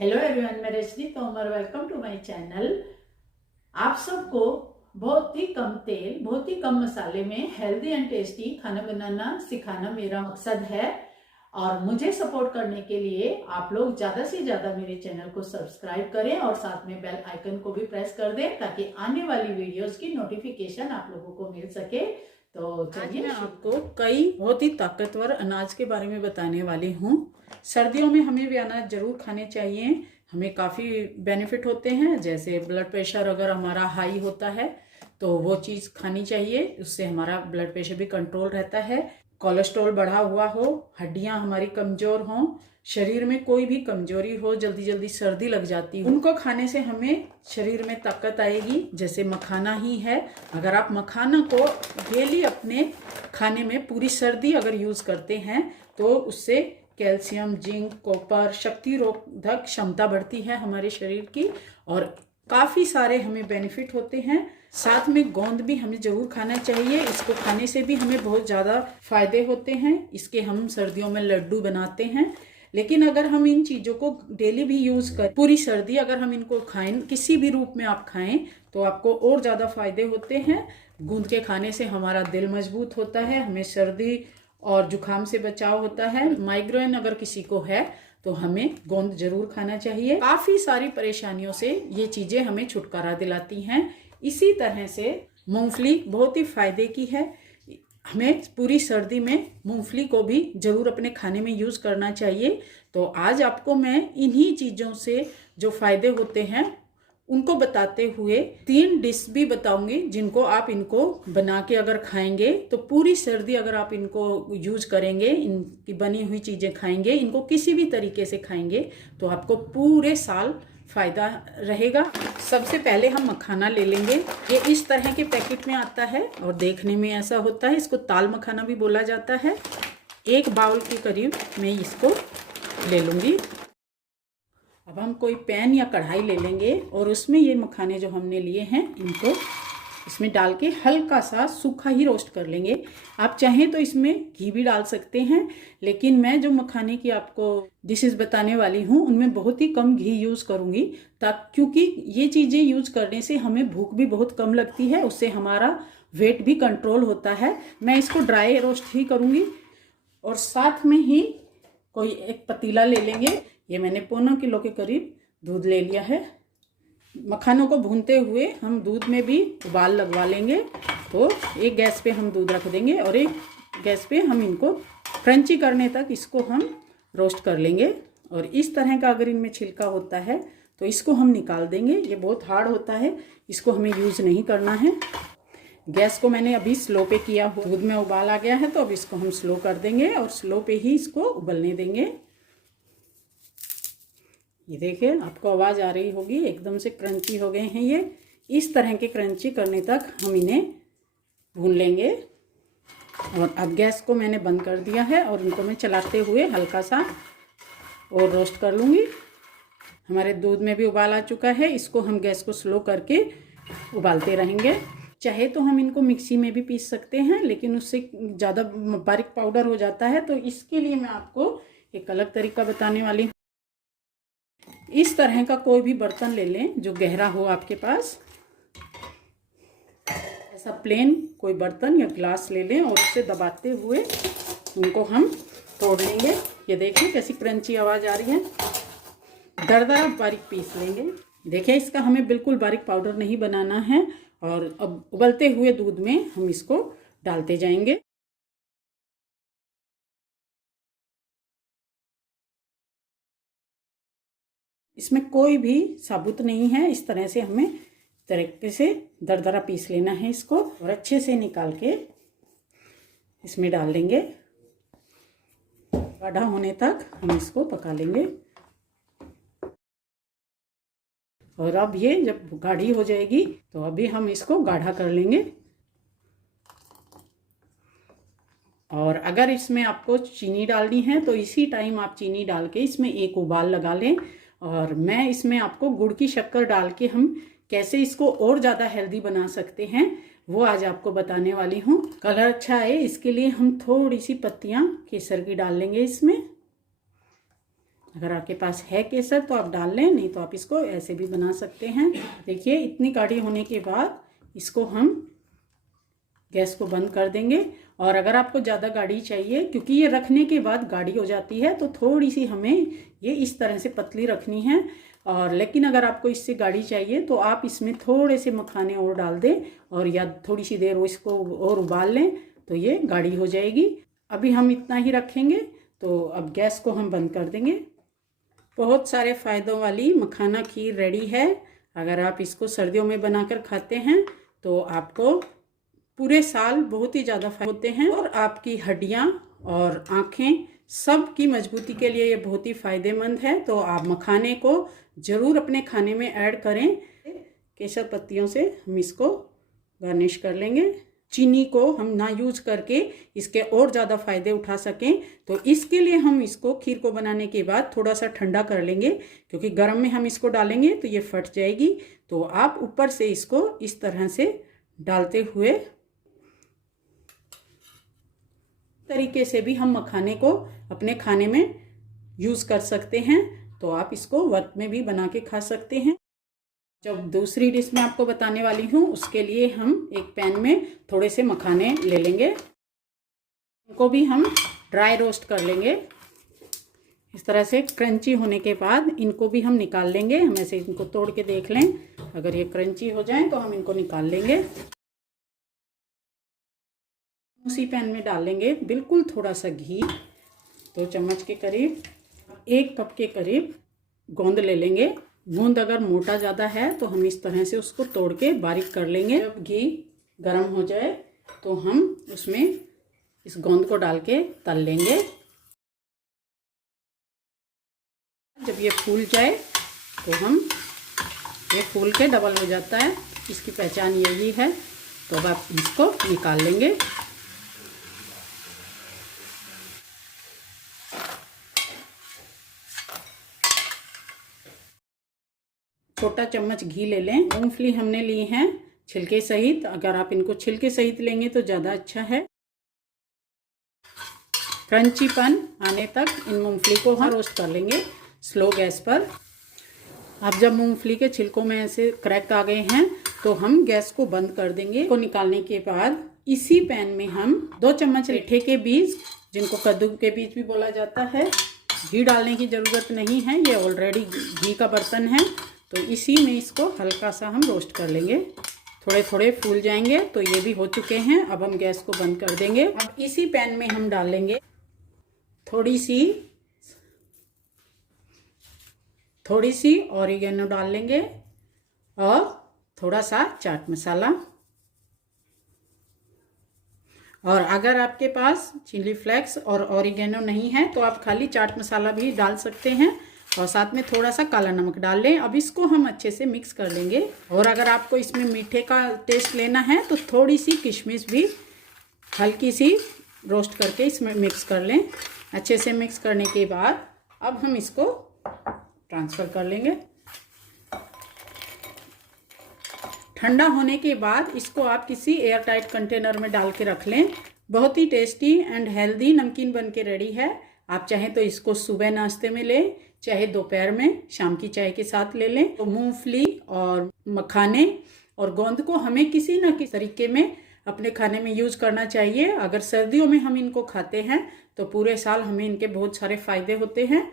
Hello everyone, मैं Rajni Tomar. Welcome to my channel. आप सबको बहुत ही कम तेल, बहुत ही कम मसाले में हेल्दी एंड टेस्टी खाना बनाना सिखाना मेरा मकसद है। और मुझे सपोर्ट करने के लिए आप लोग ज्यादा से ज्यादा मेरे चैनल को सब्सक्राइब करें और साथ में बेल आइकन को भी प्रेस कर दें ताकि आने वाली वीडियोस की नोटिफिकेशन आप लोगों को मिल सके। तो चलिए, मैं आपको कई बहुत ही ताकतवर अनाज के बारे में बताने वाली हूँ। सर्दियों में हमें भी अनाज जरूर खाने चाहिए, हमें काफ़ी बेनिफिट होते हैं। जैसे ब्लड प्रेशर अगर हमारा हाई होता है तो वो चीज़ खानी चाहिए, उससे हमारा ब्लड प्रेशर भी कंट्रोल रहता है। कोलेस्ट्रॉल बढ़ा हुआ हो, हड्डियां हमारी कमज़ोर हों, शरीर में कोई भी कमजोरी हो, जल्दी जल्दी सर्दी लग जाती है, उनको खाने से हमें शरीर में ताकत आएगी। जैसे मखाना ही है, अगर आप मखाना को डेली अपने खाने में पूरी सर्दी अगर यूज़ करते हैं तो उससे कैल्शियम, जिंक, कॉपर, शक्ति रोधक क्षमता बढ़ती है हमारे शरीर की और काफ़ी सारे हमें बेनिफिट होते हैं। साथ में गोंद भी हमें जरूर खाना चाहिए, इसको खाने से भी हमें बहुत ज़्यादा फायदे होते हैं। इसके हम सर्दियों में लड्डू बनाते हैं। लेकिन अगर हम इन चीज़ों को डेली भी यूज़ करें, पूरी सर्दी अगर हम इनको खाएं, किसी भी रूप में आप खाएं तो आपको और ज़्यादा फायदे होते हैं। गूंद के खाने से हमारा दिल मजबूत होता है, हमें सर्दी और जुकाम से बचाव होता है। माइग्रेन अगर किसी को है तो हमें गोंद जरूर खाना चाहिए। काफ़ी सारी परेशानियों से ये चीज़ें हमें छुटकारा दिलाती हैं। इसी तरह से मूंगफली बहुत ही फायदे की है, हमें पूरी सर्दी में मूंगफली को भी जरूर अपने खाने में यूज़ करना चाहिए। तो आज आपको मैं इन्हीं चीज़ों से जो फायदे होते हैं उनको बताते हुए 3 डिश भी बताऊंगी जिनको आप इनको बना के अगर खाएंगे तो पूरी सर्दी अगर आप इनको यूज करेंगे, इनकी बनी हुई चीज़ें खाएंगे, इनको किसी भी तरीके से खाएंगे तो आपको पूरे साल फायदा रहेगा। सबसे पहले हम मखाना ले लेंगे। ये इस तरह के पैकेट में आता है और देखने में ऐसा होता है, इसको ताल मखाना भी बोला जाता है। 1 बाउल के करीब मैं इसको ले लूँगी। अब हम कोई पैन या कढ़ाई ले लेंगे और उसमें ये मखाने जो हमने लिए हैं इनको इसमें डाल के हल्का सा सूखा ही रोस्ट कर लेंगे। आप चाहें तो इसमें घी भी डाल सकते हैं, लेकिन मैं जो मखाने की आपको डिशेस बताने वाली हूँ उनमें बहुत ही कम घी यूज़ करूँगी, क्योंकि ये चीज़ें यूज़ करने से हमें भूख भी बहुत कम लगती है, उससे हमारा वेट भी कंट्रोल होता है। मैं इसको ड्राई रोस्ट ही करूँगी और साथ में ही कोई एक पतीला ले लेंगे। ये मैंने 1.25 किलो के करीब दूध ले लिया है। मखानों को भूनते हुए हम दूध में भी उबाल लगवा लेंगे। तो एक गैस पे हम दूध रख देंगे और एक गैस पे हम इनको क्रंची करने तक इसको हम रोस्ट कर लेंगे। और इस तरह का अगर इनमें छिलका होता है तो इसको हम निकाल देंगे, ये बहुत हार्ड होता है, इसको हमें यूज़ नहीं करना है। गैस को मैंने अभी स्लो पे किया हो, दूध में उबाल आ गया है तो अब इसको हम स्लो कर देंगे और स्लो पे ही इसको उबलने देंगे। ये देखिए, आपको आवाज़ आ रही होगी, एकदम से क्रंची हो गए हैं ये। इस तरह के क्रंची करने तक हम इन्हें भून लेंगे। और अब गैस को मैंने बंद कर दिया है और इनको मैं चलाते हुए हल्का सा और रोस्ट कर लूँगी। हमारे दूध में भी उबाल आ चुका है, इसको हम गैस को स्लो करके उबालते रहेंगे। चाहे तो हम इनको मिक्सी में भी पीस सकते हैं, लेकिन उससे ज़्यादा बारीक पाउडर हो जाता है, तो इसके लिए मैं आपको एक अलग तरीका बताने वाली हूँ। इस तरह का कोई भी बर्तन ले लें जो गहरा हो आपके पास, ऐसा प्लेन कोई बर्तन या ग्लास ले लें और उससे दबाते हुए उनको हम तोड़ लेंगे। ये देखिए कैसी क्रंची आवाज़ आ रही है। दरदरा बारीक पीस लेंगे। देखिए, इसका हमें बिल्कुल बारीक पाउडर नहीं बनाना है। और अब उबलते हुए दूध में हम इसको डालते जाएंगे। इसमें कोई भी साबुत नहीं है, इस तरह से हमें तरीके से दरदरा पीस लेना है इसको और अच्छे से निकाल के इसमें डाल देंगे। गाढ़ा होने तक हम इसको पका लेंगे। और अब ये जब गाढ़ी हो जाएगी तो अभी हम इसको गाढ़ा कर लेंगे। और अगर इसमें आपको चीनी डालनी है तो इसी टाइम आप चीनी डाल के इसमें एक उबाल लगा लें। और मैं इसमें आपको गुड़ की शक्कर डाल के हम कैसे इसको और ज़्यादा हेल्दी बना सकते हैं वो आज आपको बताने वाली हूँ। कलर अच्छा आए इसके लिए हम थोड़ी सी पत्तियाँ केसर की डाल लेंगे इसमें। अगर आपके पास है केसर तो आप डाल लें, नहीं तो आप इसको ऐसे भी बना सकते हैं। देखिए इतनी गाढ़ी होने के बाद इसको हम गैस को बंद कर देंगे। और अगर आपको ज़्यादा गाढ़ी चाहिए, क्योंकि ये रखने के बाद गाढ़ी हो जाती है, तो थोड़ी सी हमें ये इस तरह से पतली रखनी है। और लेकिन अगर आपको इससे गाढ़ी चाहिए तो आप इसमें थोड़े से मखाने और डाल दें और या थोड़ी सी देर इसको और उबाल लें तो ये गाढ़ी हो जाएगी। अभी हम इतना ही रखेंगे, तो अब गैस को हम बंद कर देंगे। बहुत सारे फ़ायदों वाली मखाना खीर रेडी है। अगर आप इसको सर्दियों में बनाकर खाते हैं तो आपको पूरे साल बहुत ही ज़्यादा फायदे होते हैं और आपकी हड्डियां और आँखें सब की मजबूती के लिए ये बहुत ही फ़ायदेमंद है। तो आप मखाने को ज़रूर अपने खाने में ऐड करें। केसर पत्तियों से हम इसको गार्निश कर लेंगे। चीनी को हम ना यूज करके इसके और ज़्यादा फ़ायदे उठा सकें, तो इसके लिए हम इसको खीर को बनाने के बाद थोड़ा सा ठंडा कर लेंगे, क्योंकि गर्म में हम इसको डालेंगे तो ये फट जाएगी। तो आप ऊपर से इसको इस तरह से डालते हुए तरीके से भी हम मखाने को अपने खाने में यूज़ कर सकते हैं। तो आप इसको व्रत में भी बना के खा सकते हैं। जब दूसरी डिश मैं आपको बताने वाली हूँ उसके लिए हम एक पैन में थोड़े से मखाने ले लेंगे। इनको भी हम ड्राई रोस्ट कर लेंगे। इस तरह से क्रंची होने के बाद इनको भी हम निकाल लेंगे। हम ऐसे इनको तोड़ के देख लें, अगर ये क्रंची हो जाए तो हम इनको निकाल लेंगे। उसी पैन में डालेंगे बिल्कुल थोड़ा सा घी, 2 चम्मच के करीब, 1 कप के करीब गोंद ले लेंगे। गोंद अगर मोटा ज़्यादा है तो हम इस तरह से उसको तोड़ के बारीक कर लेंगे। जब घी गर्म हो जाए तो हम उसमें इस गोंद को डाल के तल लेंगे। जब ये फूल जाए तो हम ये फूल के डबल हो जाता है, इसकी पहचान यही है। तो अब आप इसको निकाल लेंगे। छोटा चम्मच घी ले लें। मूंगफली हमने ली हैं छिलके सहित। अगर आप इनको छिलके सहित लेंगे तो ज़्यादा अच्छा है। क्रंचीपन आने तक इन मूंगफली को हम रोस्ट कर लेंगे स्लो गैस पर। अब जब मूंगफली के छिलकों में ऐसे क्रैक आ गए हैं तो हम गैस को बंद कर देंगे। को निकालने के बाद इसी पैन में हम 2 चम्मच पेठे के बीज, जिनको कद्दू के बीज भी बोला जाता है, घी डालने की ज़रूरत नहीं है, ये ऑलरेडी घी का बर्तन है। तो इसी में इसको हल्का सा हम रोस्ट कर लेंगे। थोड़े थोड़े फूल जाएंगे। तो ये भी हो चुके हैं। अब हम गैस को बंद कर देंगे। अब इसी पैन में हम डालेंगे थोड़ी सी ऑरिगेनो डाल लेंगे और थोड़ा सा चाट मसाला। और अगर आपके पास चिली फ्लेक्स और ऑरिगेनो नहीं है तो आप खाली चाट मसाला भी डाल सकते हैं और साथ में थोड़ा सा काला नमक डाल लें। अब इसको हम अच्छे से मिक्स कर लेंगे। और अगर आपको इसमें मीठे का टेस्ट लेना है तो थोड़ी सी किशमिश भी हल्की सी रोस्ट करके इसमें मिक्स कर लें। अच्छे से मिक्स करने के बाद अब हम इसको ट्रांसफ़र कर लेंगे। ठंडा होने के बाद इसको आप किसी एयर टाइट कंटेनर में डाल के रख लें। बहुत ही टेस्टी एंड हेल्दी नमकीन बन के रेडी है। आप चाहें तो इसको सुबह नाश्ते में लें, चाहे दोपहर में शाम की चाय के साथ ले लें। तो मूंगफली और मखाने और गोंद को हमें किसी न किसी तरीके में अपने खाने में यूज करना चाहिए। अगर सर्दियों में हम इनको खाते हैं तो पूरे साल हमें इनके बहुत सारे फायदे होते हैं।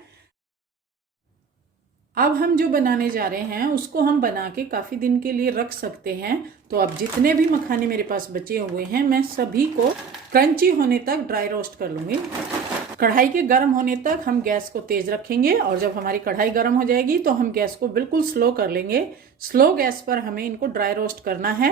अब हम जो बनाने जा रहे हैं उसको हम बना के काफ़ी दिन के लिए रख सकते हैं। तो अब जितने भी मखाने मेरे पास बचे हुए हैं मैं सभी को क्रंची होने तक ड्राई रोस्ट कर लूँगी। कढ़ाई के गर्म होने तक हम गैस को तेज़ रखेंगे और जब हमारी कढ़ाई गर्म हो जाएगी तो हम गैस को बिल्कुल स्लो कर लेंगे। स्लो गैस पर हमें इनको ड्राई रोस्ट करना है।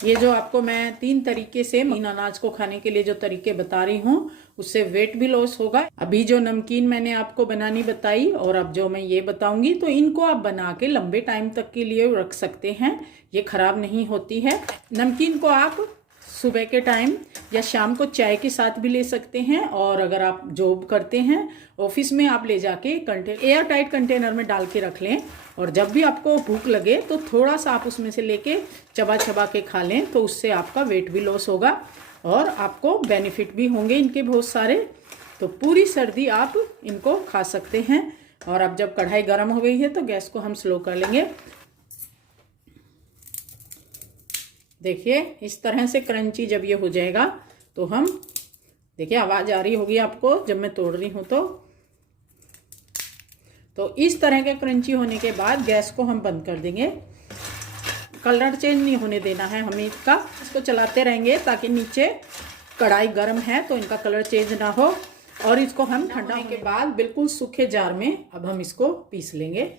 ये जो आपको मैं 3 तरीके से मीन अनाज को खाने के लिए जो तरीके बता रही हूँ उससे वेट भी लॉस होगा। अभी जो नमकीन मैंने आपको बनानी बताई और अब जो मैं ये बताऊंगी तो इनको आप बना के लंबे टाइम तक के लिए रख सकते हैं। ये खराब नहीं होती है। नमकीन को आप सुबह के टाइम या शाम को चाय के साथ भी ले सकते हैं। और अगर आप जॉब करते हैं ऑफिस में आप ले जाके एयर टाइट कंटेनर में डाल के रख लें और जब भी आपको भूख लगे तो थोड़ा सा आप उसमें से लेके चबा चबा के खा लें। तो उससे आपका वेट भी लॉस होगा और आपको बेनिफिट भी होंगे इनके बहुत सारे। तो पूरी सर्दी आप इनको खा सकते हैं। और अब जब कढ़ाई गर्म हो गई है तो गैस को हम स्लो कर लेंगे। देखिए इस तरह से क्रंची जब ये हो जाएगा तो हम, देखिए आवाज आ रही होगी आपको जब मैं तोड़ रही हूं तो इस तरह के क्रंची होने के बाद गैस को हम बंद कर देंगे। कलर चेंज नहीं होने देना है हमें इसको चलाते रहेंगे ताकि नीचे कढ़ाई गर्म है तो इनका कलर चेंज ना हो। और इसको हम ठंडा होने के बाद बिल्कुल सूखे जार में अब हम इसको पीस लेंगे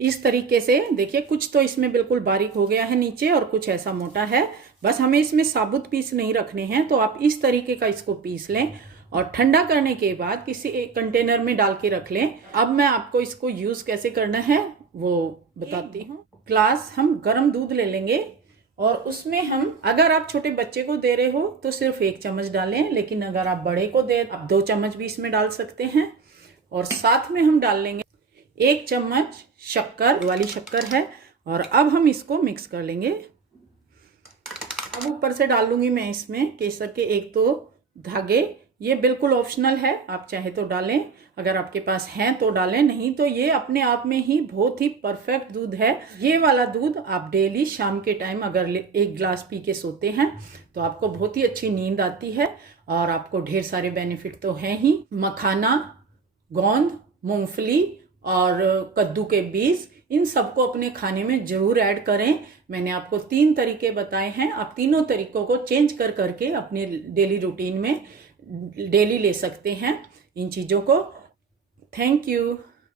इस तरीके से। देखिए कुछ तो इसमें बिल्कुल बारीक हो गया है नीचे और कुछ ऐसा मोटा है। बस हमें इसमें साबुत पीस नहीं रखने हैं, तो आप इस तरीके का इसको पीस लें और ठंडा करने के बाद किसी एक कंटेनर में डाल के रख लें। अब मैं आपको इसको यूज कैसे करना है वो बताती हूँ। ग्लास हम गर्म दूध ले लेंगे और उसमें हम, अगर आप छोटे बच्चे को दे रहे हो तो सिर्फ 1 चम्मच डालें, लेकिन अगर आप बड़े को दे आप 2 चम्मच भी इसमें डाल सकते हैं। और साथ में हम डाल लेंगे 1 चम्मच शक्कर वाली शक्कर है। और अब हम इसको मिक्स कर लेंगे। अब ऊपर से डाल लूंगी मैं इसमें केसर के 1-2 धागे। ये बिल्कुल ऑप्शनल है, आप चाहे तो डालें, अगर आपके पास है तो डालें, नहीं तो ये अपने आप में ही बहुत ही परफेक्ट दूध है। ये वाला दूध आप डेली शाम के टाइम अगर 1 गिलास पी के सोते हैं तो आपको बहुत ही अच्छी नींद आती है और आपको ढेर सारे बेनिफिट तो हैं ही। मखाना, गोंद, मूंगफली और कद्दू के बीज, इन सबको अपने खाने में जरूर ऐड करें। मैंने आपको 3 तरीके बताए हैं, आप तीनों तरीकों को चेंज कर करके अपने डेली रूटीन में डेली ले सकते हैं इन चीज़ों को। Thank you.